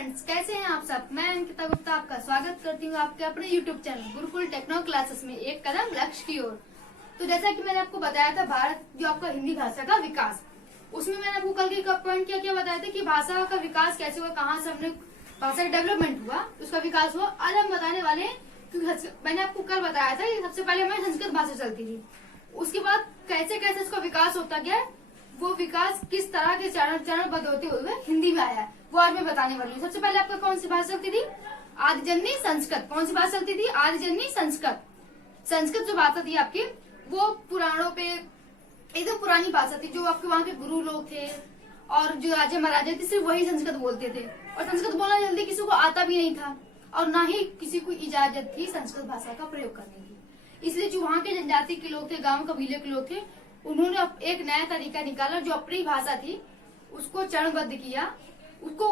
Friends, कैसे हैं आप सब। मैं अंकिता गुप्ता आपका स्वागत करती हूँ आपके अपने YouTube channel Gurukul techno classes में एक कदम लक्ष्य की ओर। तो जैसा कि मैंने आपको बताया था भारत जो आपका हिंदी भाषा का विकास, उसमें मैंने आपको कल के पॉइंट क्या बताया था कि भाषा का विकास कैसे हुआ, कहाँ से हमने भाषा का डेवलपमेंट हुआ, उसका विकास हुआ। आज हम बताने वाले हैं क्योंकि मैंने आपको कल बताया था कि सबसे पहले हमारी संस्कृत भाषा चलती थी, उसके बाद कैसे कैसे उसका विकास होता गया, वो विकास किस तरह के चरणबद्ध होते हुए हिंदी में आया है, वो आज मैं बताने वाली हूँ। सबसे पहले आपका कौन सी भाषा चलती थी? आदिजन्य संस्कृत। कौन सी भाषा चलती थी? आदिजन्य संस्कृत। संस्कृत जो भाषा थी आपकी, वो पुराणों पे एकदम पुरानी भाषा थी। जो आपके वहाँ के गुरु लोग थे और जो राजा महाराजा थे, सिर्फ वही संस्कृत बोलते थे, और संस्कृत बोलना जल्दी किसी को आता भी नहीं था, और ना ही किसी को इजाजत थी संस्कृत भाषा का प्रयोग करने की। इसलिए जो वहाँ के जनजाति के लोग थे, गांव कबीले के लोग थे, उन्होंने एक नया तरीका निकाला। जो अपनी भाषा थी उसको चरणबद्ध किया, उसको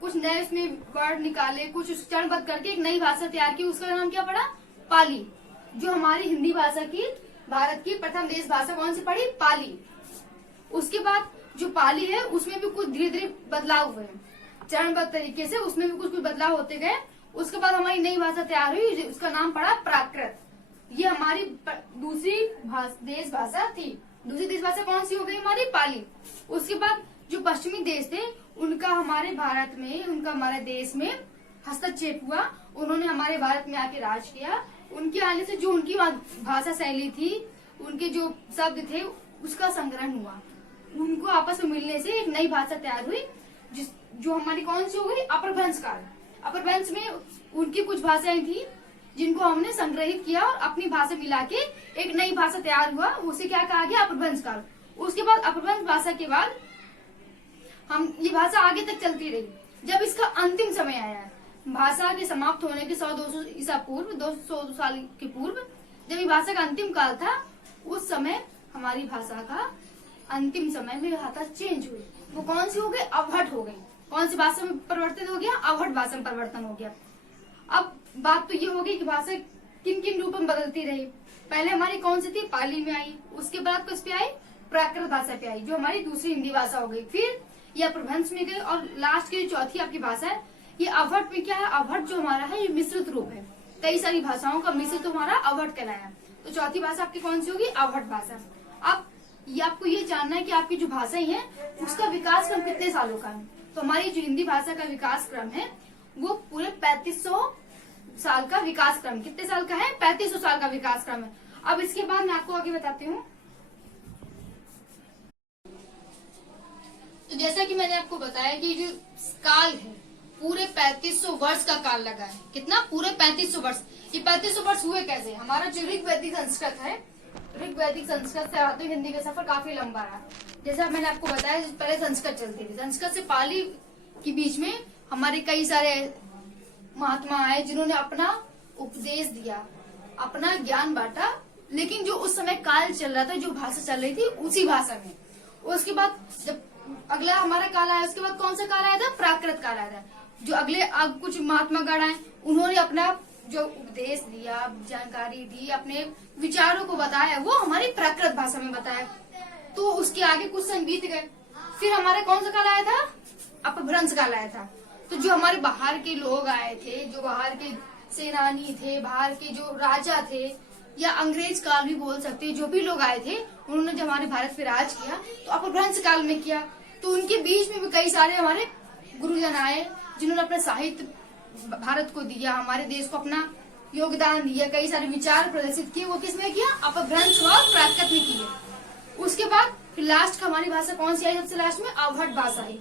कुछ नए उसमें वर्ड निकाले, कुछ चरणबद्ध करके एक नई भाषा तैयार की। उसका नाम क्या पड़ा? पाली। जो हमारी हिंदी भाषा की भारत की प्रथम देश भाषा कौन सी पड़ी? पाली। उसके बाद जो पाली है उसमें भी कुछ धीरे धीरे बदलाव हुए, चरणबद्ध तरीके से उसमें भी कुछ बदलाव होते गए। उसके बाद हमारी नई भाषा तैयार हुई, उसका नाम पड़ा प्राकृत। ये हमारी दूसरी देश भाषा थी। दूसरी देश भाषा कौन सी हो गई? हमारी पाली। उसके बाद जो पश्चिमी देश थे उनका हमारे भारत में, उनका हमारे देश में हस्तक्षेप हुआ। उन्होंने हमारे भारत में आके राज किया। उनके आने से जो उनकी भाषा शैली थी, उनके जो शब्द थे, उसका संग्रहण हुआ। उनको आपस में मिलने से एक नई भाषा तैयार हुई, जो हमारी कौन सी हो गई? अपभ्रंश काल। अपभ्रंश में उनकी कुछ भाषाएं थी जिनको हमने संग्रहित किया और अपनी भाषा मिला के एक नई भाषा तैयार हुआ। उसे क्या कहा गया? अपभ्रंश काल। उसके बाद अपभ्रंश भाषा के बाद हम ये भाषा आगे तक चलती रही। जब इसका अंतिम समय आया, भाषा के समाप्त होने के 100-200 ईसा पूर्व, 200 साल के पूर्व, जब ये भाषा का अंतिम काल था, उस समय हमारी भाषा का अंतिम समय में भाषा चेंज हुई। वो कौन सी हो गई? अवहट हो गई। कौन सी भाषा में परिवर्तित हो गया? अवहट भाषा में परिवर्तन हो गया। अब बात तो ये हो गई कि भाषा किन किन रूप में बदलती रही। पहले हमारी कौन सी थी? पाली में आई। उसके बाद किस पे आई? प्राकृत भाषा पे आई, जो हमारी दूसरी हिंदी भाषा हो गई। फिर ये अपभ्रंश में गई, और लास्ट की चौथी आपकी भाषा है ये अवहट में। क्या है? अवहट जो हमारा है ये मिश्रित रूप है, कई सारी भाषाओं का मिश्रित हमारा अवहट कहलाया। तो चौथी भाषा आपकी कौन सी होगी? अवहट भाषा। अब ये आपको ये जानना है कि आपकी जो भाषाएं हैं उसका विकास क्रम कितने सालों का है। तो हमारी जो हिंदी भाषा का विकास क्रम है वो पूरे 3500 साल का विकास क्रम। कितने साल का है? 3500 साल का विकास क्रम है। अब इसके बाद मैं आपको आगे बताती हूँ। तो जैसा कि मैंने आपको बताया कि जो काल है पूरे 3500 वर्ष का काल लगा है। कितना? पूरे 3500 वर्ष। ये 3500 वर्ष हुए कैसे? हमारा जो ऋग्वैदिक संस्कृत है, ऋग्वैदिक संस्कृत से आधुनिक हिंदी का सफर काफी लंबा रहा। जैसा मैंने आपको बताया, पहले संस्कृत चलती थी, संस्कृत से पाली के बीच में हमारे कई सारे महात्मा आए जिन्होंने अपना उपदेश दिया, अपना ज्ञान बांटा। लेकिन जो उस समय काल चल रहा था, जो भाषा चल रही थी, उसी भाषा में। उसके बाद जब अगला हमारा काल आया, उसके बाद कौन सा काल आया था? प्राकृत काल आया था। जो अगले अब कुछ महात्मा गण आए, उन्होंने अपना जो उपदेश दिया, जानकारी दी, अपने विचारों को बताया, वो हमारी प्राकृत भाषा में बताया। तो उसके आगे कुछ समय बीत गए। फिर हमारा कौन सा काल आया था? अपभ्रंश काल आया था। तो जो हमारे बाहर के लोग आए थे, जो बाहर के सेनानी थे, बाहर के जो राजा थे, या अंग्रेज काल भी बोल सकते हैं, जो भी लोग आए थे, उन्होंने जब हमारे भारत पे राज किया तो अपभ्रंश काल में किया। तो उनके बीच में भी कई सारे हमारे गुरुजन आए जिन्होंने अपना साहित्य भारत को दिया, हमारे देश को अपना योगदान दिया, कई सारे विचार प्रदर्शित किए। वो किसमें किया? अपभ्रंश और प्राकृत में किए। उसके बाद फिर लास्ट का हमारी भाषा कौन सी आई? सबसे लास्ट में अवहट भाषा आई,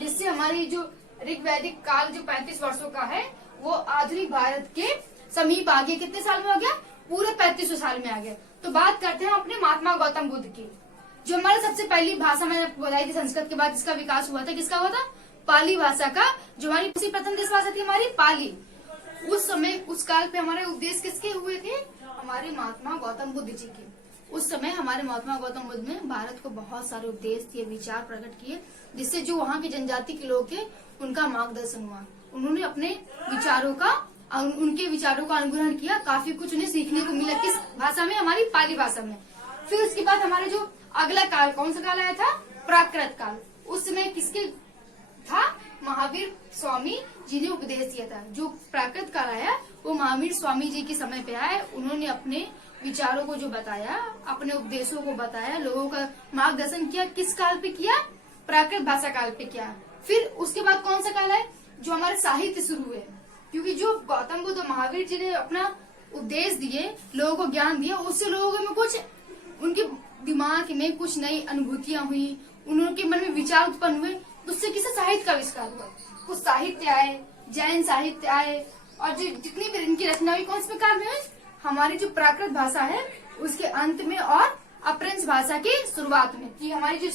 जिससे हमारी जो ऋग्वैदिक काल जो 35 वर्षों का है, वो आधुनिक भारत के समीप आ गया। कितने साल में आ गया? पूरे 3500 साल में आ गया। तो बात करते हैं अपने महात्मा गौतम बुद्ध की। जो हमारा सबसे पहली भाषा मैंने आपको बताई थी, संस्कृत के बाद जिसका विकास हुआ था, किसका हुआ था? पाली भाषा का। जो हमारी प्रथम देश भाषा थी हमारी पाली। उस समय, उस काल पे हमारे उपदेश किसके हुए थे? हमारे महात्मा गौतम बुद्ध जी के। उस समय हमारे महात्मा गौतम बुद्ध ने भारत को बहुत सारे उपदेश दिए, विचार प्रकट किए, जिससे जो वहाँ के जनजाति के लोग थे उनका मार्गदर्शन हुआ। उन्होंने अपने विचारों का, उनके विचारों का अनुग्रहण किया। काफी कुछ उन्हें सीखने को मिला। किस भाषा में? हमारी पाली भाषा में। फिर उसके बाद हमारे जो अगला काल, कौन सा काल आया था? प्राकृत काल। उस समय किसके था? महावीर स्वामी जी ने उपदेश दिया था। जो प्राकृत काल आया वो महावीर स्वामी जी के समय पे आया। उन्होंने अपने विचारों को जो बताया, अपने उपदेशों को बताया, लोगों का मार्गदर्शन किया। किस काल पे किया? प्राकृत भाषा काल पे किया। फिर उसके बाद कौन सा काल है? जो हमारे साहित्य शुरू हुए, क्योंकि जो गौतम बुद्ध महावीर जी ने अपना उपदेश दिए, लोगों को ज्ञान दिया, उससे लोगों में कुछ, उनके दिमाग में कुछ नई अनुभूतियां हुई, उनके मन में विचार उत्पन्न हुए, उससे किसी साहित्य का आविष्कार हुआ। कुछ साहित्य आए, जैन साहित्य आए, और जो जितनी भी इनकी रचना हुई कौन से प्रकार में है? हमारी जो प्राकृत भाषा है उसके अंत में और अपभ्रंश भाषा की शुरुआत में। कि हमारी जो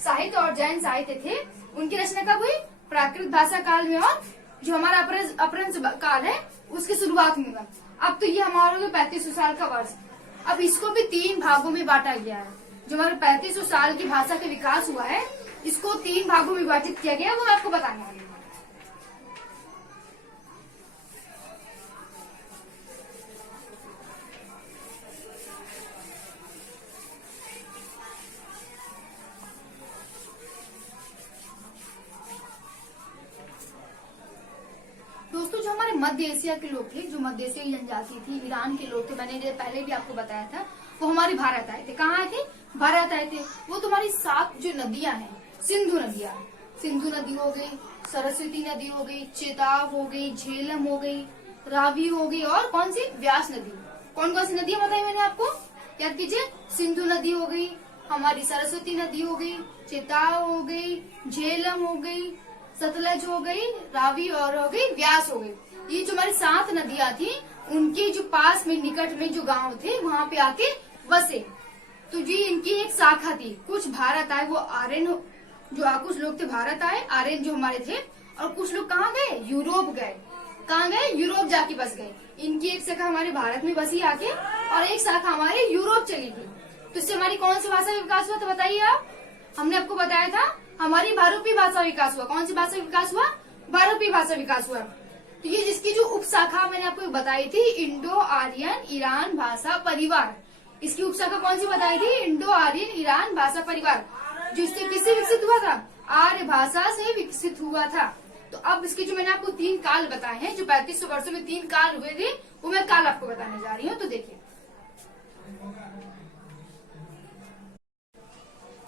साहित्य और जैन साहित्य थे उनकी रचना कब हुई? प्राकृत भाषा काल में, और जो हमारा अपभ्रंश काल है उसकी शुरुआत में हुआ। अब तो ये हमारा 3500 साल का वर्ष। अब इसको भी 3 भागों में बांटा गया है। जो हमारे 3500 साल की भाषा का विकास हुआ है, इसको 3 भागों में विभाजित किया गया है, वो मैं आपको बताने वाली हूँ। दोस्तों, जो हमारे मध्य एशिया के लोग थे, जो मध्य एशिया की जनजाति थी, ईरान के लोग थे, मैंने पहले भी आपको बताया था, वो हमारे भारत आए थे। कहाँ आए थे? भारत आए थे। वो तुम्हारी 7 जो नदियां हैं, सिंधु नदियां, सिंधु नदी हो गई, सरस्वती नदी हो गई, चेताब हो गई, झेलम हो गई, रावी हो गई, और कौन सी? व्यास नदी। कौन कौन सी नदियां बताई मैंने आपको? याद कीजिए। सिंधु नदी हो गई, हमारी सरस्वती नदी हो गई, चेताब हो गई, झेलम हो गई, सतलज हो गई, रावी और हो गई, व्यास हो गई। ये जो हमारी 7 नदियां थी, उनके जो पास में निकट में जो गांव थे वहां पे आके बसे। तो जी इनकी एक शाखा थी। कुछ भारत आए, वो आर्यन, जो कुछ लोग थे भारत आए, आर्यन जो हमारे थे, और कुछ लोग कहाँ गए? यूरोप गए। कहाँ गए? यूरोप जाके बस गए। इनकी एक शाखा हमारे भारत में बसी आके, और एक शाखा हमारे यूरोप चली गई। तो इससे हमारी कौन सी भाषा का विकास हुआ था बताइए आप? हमने आपको बताया था हमारी भारूपी भाषा विकास हुआ। कौन सी भाषा विकास हुआ? भारूपी भाषा विकास हुआ। तो ये जिसकी जो उपशाखा मैंने आपको बताई थी, इंडो आर्यन ईरान भाषा परिवार, इसकी उपशाखा कौन सी बताई थी? इंडो आर्यन ईरान भाषा परिवार, जो इससे किससे विकसित हुआ था? आर्य भाषा से विकसित हुआ था। तो अब इसके जो मैंने आपको 3 काल बताए हैं, जो 3500 वर्षों में 3 काल हुए थे, वो मैं काल आपको बताने जा रही हूँ। तो देखिए,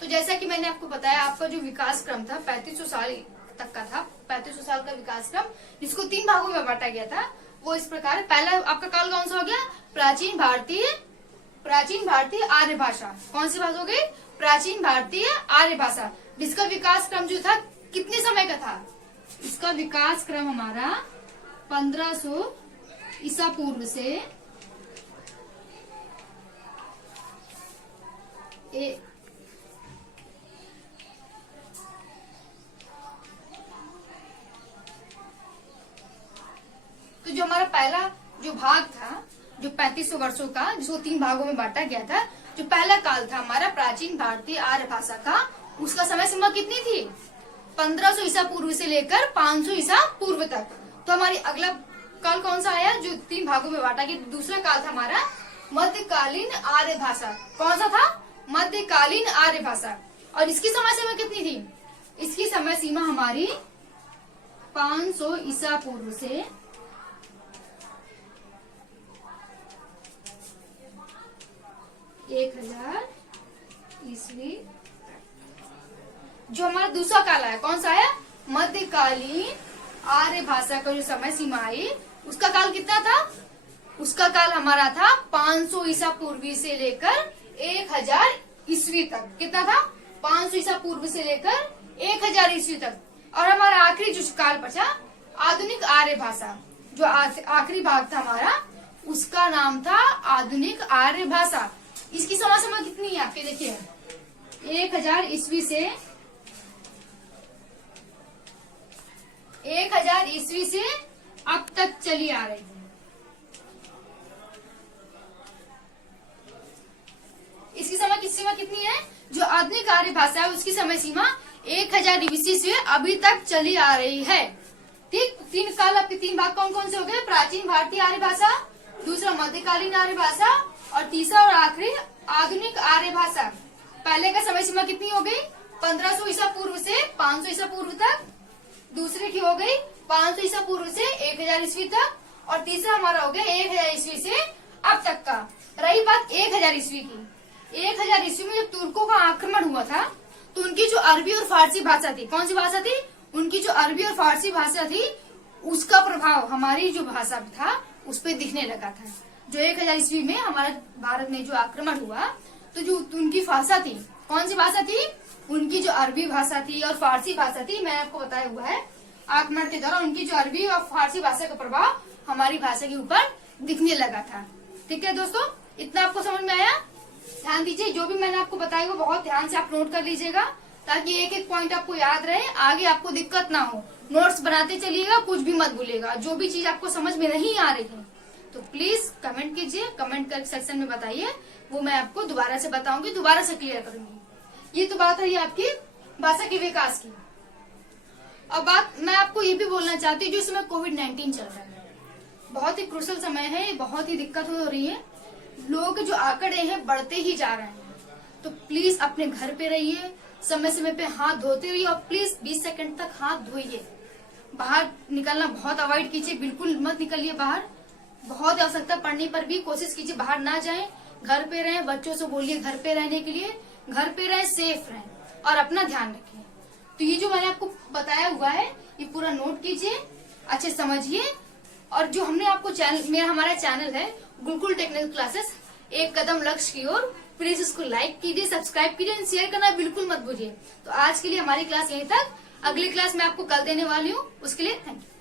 तो जैसा कि मैंने आपको बताया, आपका जो विकास क्रम था 3500 साल तक का था। 3500 साल का विकास क्रम, जिसको 3 भागों में बांटा गया था, वो इस प्रकार है। पहला आपका काल कौन सा हो गया? प्राचीन भारतीय आर्य भाषा। कौन सी भाषा हो गई? प्राचीन भारतीय आर्य भाषा, जिसका विकास क्रम जो था कितने समय का था? इसका विकास क्रम हमारा 1500 ईसा पूर्व से 'तो जो हमारा पहला जो भाग था, जो 3500 वर्षों का, जिसको 3 भागों में बांटा गया था, जो पहला काल था हमारा प्राचीन भारतीय आर्य भाषा का, उसका समय सीमा कितनी थी? 1500 ईसा पूर्व से लेकर 500 ईसा पूर्व तक। तो हमारी अगला काल कौन सा आया, जो 3 भागों में बांटा गया? दूसरा काल था हमारा मध्यकालीन आर्य भाषा। कौन सा था? मध्यकालीन आर्य भाषा। और इसकी समय सीमा कितनी थी? इसकी समय सीमा हमारी 500 ईसा पूर्व से 1000 ईस्वी। जो हमारा दूसरा काल आया, कौन सा आया? मध्यकालीन आर्य भाषा का जो समय सीमा आई, उसका काल कितना था? उसका काल हमारा था 500 ईसा पूर्वी से लेकर 1000 ईस्वी तक। कितना था? 500 ईसा पूर्व से लेकर 1000 ईस्वी तक। और हमारा आखिरी जो काल बचा, आधुनिक आर्य भाषा, जो आखिरी भाग था हमारा, उसका नाम था आधुनिक आर्य भाषा। इसकी समय सीमा कितनी है आपके? देखिए, 1000 ईस्वी से 1000 ईस्वी से अब तक चली आ रही है। इसकी समय की सीमा कितनी है? जो आधुनिक आर्य भाषा है उसकी समय सीमा 1000 ईस्वी से अभी तक चली आ रही है। ठीक, 3 काल आपके 3 भाग कौन कौन से हो गए? प्राचीन भारतीय आर्य भाषा, दूसरा मध्यकालीन आर्य भाषा, और तीसरा और आखिरी आधुनिक आर्य भाषा। पहले का समय सीमा कितनी हो गई? 1500 ईसा पूर्व से 500 ईसा पूर्व तक। दूसरे की हो गई 500 ईसा पूर्व से 1000 ईस्वी तक, और तीसरा हमारा हो गया 1000 ईस्वी से अब तक का। रही बात 1000 ईस्वी की, 1000 ईस्वी में जब तुर्कों का आक्रमण हुआ था तो उनकी जो अरबी और फारसी भाषा थी, कौन सी भाषा थी, उनकी जो अरबी और फारसी भाषा थी, उसका प्रभाव हमारी जो भाषा था उस पर दिखने लगा था। जो 1000 ईस्वी में हमारे भारत में जो आक्रमण हुआ तो जो उनकी भाषा थी, कौन सी भाषा थी, उनकी जो अरबी भाषा थी और फारसी भाषा थी, मैंने आपको बताया हुआ है, आक्रमण के दौरान उनकी जो अरबी और फारसी भाषा का प्रभाव हमारी भाषा के ऊपर दिखने लगा था। ठीक है दोस्तों, इतना आपको समझ में आया? ध्यान दीजिए, जो भी मैंने आपको बताया वो बहुत ध्यान से आप नोट कर लीजिएगा, ताकि एक एक पॉइंट आपको याद रहे, आगे आपको दिक्कत ना हो। नोट्स बनाते चलिएगा, कुछ भी मत भूलिएगा। जो भी चीज आपको समझ में नहीं आ रही है तो प्लीज कमेंट कीजिए, कमेंट कर सेक्शन में बताइए, वो मैं आपको दोबारा से बताऊंगी, दोबारा से क्लियर करूंगी। ये तो बात है आपकी भाषा के विकास की। अब बात मैं आपको ये भी बोलना चाहती हूँ, जो समय कोविड-19 चल रहा है, बहुत ही क्रूशल समय है, बहुत ही दिक्कत हो रही है, लोगों के जो आंकड़े हैं बढ़ते ही जा रहे हैं। तो प्लीज अपने घर पे रहिए, समय समय पे हाथ धोते रहिए, और प्लीज 20 सेकंड तक हाथ धोइए। बाहर निकलना बहुत अवॉइड कीजिए, बिल्कुल मत निकलिए बाहर। बहुत आवश्यकता पड़ने पर भी कोशिश कीजिए बाहर ना जाएं, घर पे रहें। बच्चों से बोलिए घर पे रहने के लिए, घर पे रहें, सेफ रहें और अपना ध्यान रखिए। तो ये जो मैंने आपको बताया हुआ है ये पूरा नोट कीजिए, अच्छे समझिए। और जो हमने आपको हमारा चैनल है गुरुकुल टेक्निकल क्लासेस, एक कदम लक्ष्य की ओर, प्लीज इसको लाइक कीजिए, सब्सक्राइब कीजिए, शेयर करना बिल्कुल मत भूलिए। तो आज के लिए हमारी क्लास यहीं तक, अगली क्लास मैं आपको कल देने वाली हूँ, उसके लिए थैंक यू।